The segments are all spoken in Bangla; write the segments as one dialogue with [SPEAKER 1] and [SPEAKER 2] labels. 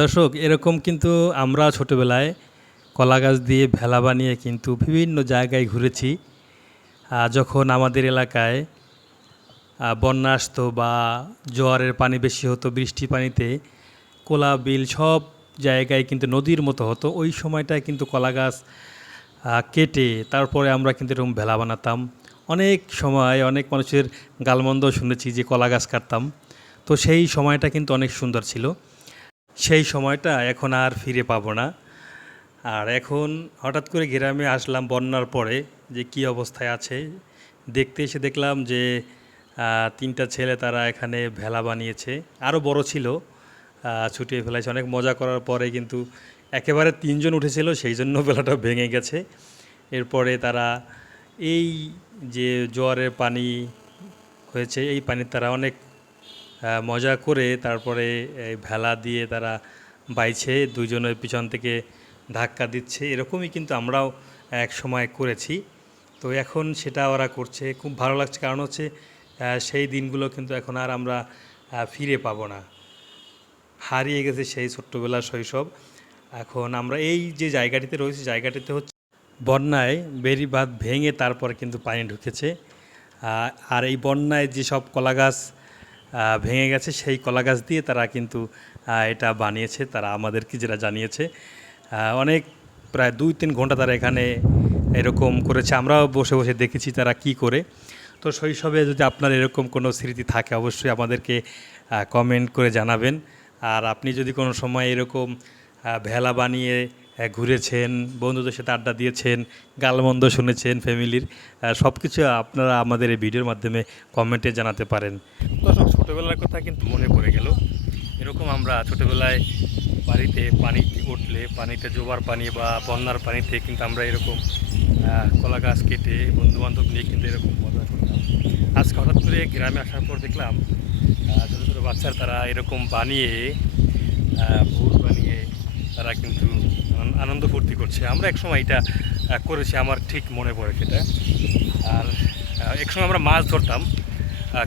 [SPEAKER 1] দর্শক, এরকম কিন্তু আমরা ছোটোবেলায় কলা গাছ দিয়ে ভেলা বানিয়ে কিন্তু বিভিন্ন জায়গায় ঘুরেছি। যখন আমাদের এলাকায় বন্যা আসতো বা জোয়ারের পানি বেশি হতো বৃষ্টি পানিতে কোলা, বিল সব জায়গায় কিন্তু নদীর মতো হতো। ওই সময়টায় কিন্তু কলা গাছ কেটে তারপরে আমরা কিন্তু এরকম ভেলা বানাতাম। অনেক সময় অনেক মানুষের গালমন্দ শুনেছি যে কলা গাছ কাটতাম। তো সেই সময়টা কিন্তু অনেক সুন্দর ছিল। সেই সময়টা এখন আর ফিরে পাবো না। আর এখন হঠাৎ করে গ্রামে আসলাম বন্যার পরে যে কি অবস্থায় আছে। দেখতে এসে দেখলাম যে তিনটা ছেলে তারা এখানে ভেলা বানিয়েছে। আরও বড় ছিল ছুটিয়ে ফেলাইছে অনেক মজা করার পরে কিন্তু একেবারে তিনজন উঠেছিল, সেই জন্য বেলাটা ভেঙে গেছে। এরপরে তারা এই যে জোয়ারের পানি হয়েছে, এই পানি তারা অনেক মজা করে তারপরে ভেলা দিয়ে তারা বাইছে দুজনের পিছন থেকে ধাক্কা দিচ্ছে। এরকমই কিন্তু আমরাও এক সময় করেছি। তো এখন সেটা ওরা করছে। খুব ভালো লাগছে। কারণ হচ্ছে সেই দিনগুলো কিন্তু এখন আর আমরা ফিরে পাবো না। হারিয়ে গেছে সেই ছোট্টবেলার শৈশব। এখন আমরা এই যে জায়গাটিতে রয়েছে, জায়গাটিতে হচ্ছে বন্যায় বেরিবাঁধ ভেঙে তারপরে কিন্তু পানি ঢুকেছে। আর এই বন্যায় যেসব কলা গাছ ভেঙে গেছে। সেই কলা গাছ দিয়ে তারা কিন্তু এটা বানিয়েছে, তারা আমাদেরকে যেটা জানিয়েছে। অনেক, প্রায় দুই তিন ঘণ্টা তারা এখানে এরকম করেছে। আমরাও বসে বসে দেখেছি তারা কি করে। তো শৈশবে যদি আপনার এরকম কোনো স্মৃতি থাকে, অবশ্যই আমাদেরকে কমেন্ট করে জানাবেন। আর আপনি যদি কোনো সময় এরকম ভেলা বানিয়ে ঘুরেছেন, বন্ধুদের সাথে আড্ডা দিয়েছেন, গালমন্দ শুনেছেন ফ্যামিলির সব কিছু আপনারা আমাদের এই ভিডিওর মাধ্যমে কমেন্টে জানাতে পারেন। ছোটোবেলার কথা কিন্তু মনে পড়ে গেল। এরকম আমরা ছোটোবেলায় বাড়িতে পানি উঠলে, পানিতে জোবার পানি বা বন্যার পানিতে কিন্তু আমরা এরকম কলা গাছ কেটে বন্ধু বান্ধব নিয়ে কিন্তু এরকম মজা করতাম। আজকে হঠাৎ করে গ্রামে আসার পর দেখলাম ছোটো ছোটো বাচ্চারা তারা এরকম বানিয়ে ভোর বানিয়ে তারা কিন্তু আনন্দ- ফুর্তি করছে। আমরা একসময় এটা করেছি, আমার ঠিক মনে পড়ে সেটা। আর একসময় আমরা মাছ ধরতাম।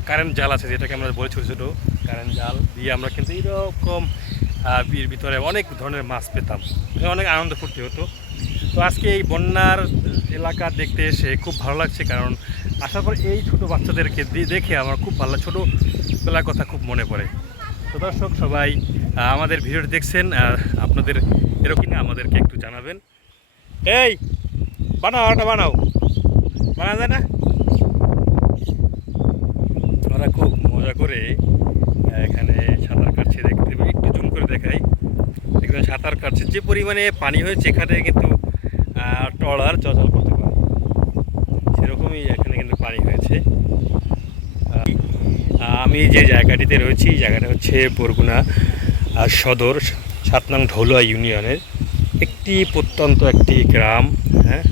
[SPEAKER 1] কারেন্ট জাল আছে, যেটাকে আমরা বলি ছোটো ছোটো কারেন্ট জাল দিয়ে আমরা কিন্তু এইরকম বিয়ের ভিতরে অনেক ধরনের মাছ পেতাম। অনেক আনন্দ ফুর্তি হতো। তো আজকে এই বন্যার এলাকা দেখতে এসে খুব ভালো লাগছে, কারণ আসার পর এই ছোটো বাচ্চাদেরকে দেখে আমার খুব ভালো ছোটো বেলার কথা খুব মনে পড়ে। তো দর্শক, সবাই আমাদের ভিডিওটি দেখছেন, আর আপনাদের এরকম না আমাদেরকে একটু জানাবেন। এই, বানাও ওটা বানাও। বানা যায় না? ওরা খুব মজা করে এখানে সাঁতার কাটছে দেখতে। একটু জুম করে দেখাই। এখানে সাঁতার কাটছে। যে পরিমাণে পানি হয়েছে এখানে কিন্তু ট্রলার চলাচল করতে পারে। সেরকমই এখানে কিন্তু পানি হয়েছে। আমি যে জায়গাটিতে রয়েছি জায়গাটা হচ্ছে বরগুনা সদর, সাত নং ঢোলুয়া ইউনিয়নের একটি প্রত্যন্ত একটি গ্রাম। হ্যাঁ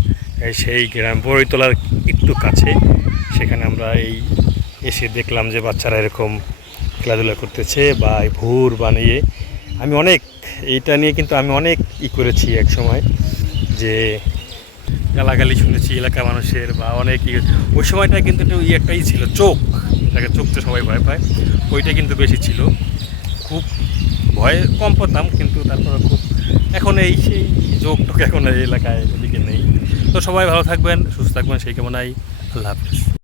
[SPEAKER 1] সেই গ্রাম বড়ইতলার একটু কাছে। সেখানে আমরা এই এসে দেখলাম যে বাচ্চারা এরকম খেলাধুলা করতেছে বা ভুর বানিয়ে। আমি অনেক, এইটা নিয়ে কিন্তু আমি অনেক ই করেছি এক সময় যে গালাগালি শুনেছি এলাকা মানুষের বা অনেক ওই সময়টা কিন্তু একটু একটাই ছিল, চোখ। তাকে চোখতে সবাই ভয় পায়। ওইটা কিন্তু বেশি ছিল। খুব ভয়, কম পেতাম কিন্তু তারপরে খুব, এখন এই সেই যোগটুকু এখন এই এলাকায় ওদিকে নেই। তো সবাই ভালো থাকবেন, সুস্থ থাকবেন, সেই কামনাই আল্লাহ হাফিজ।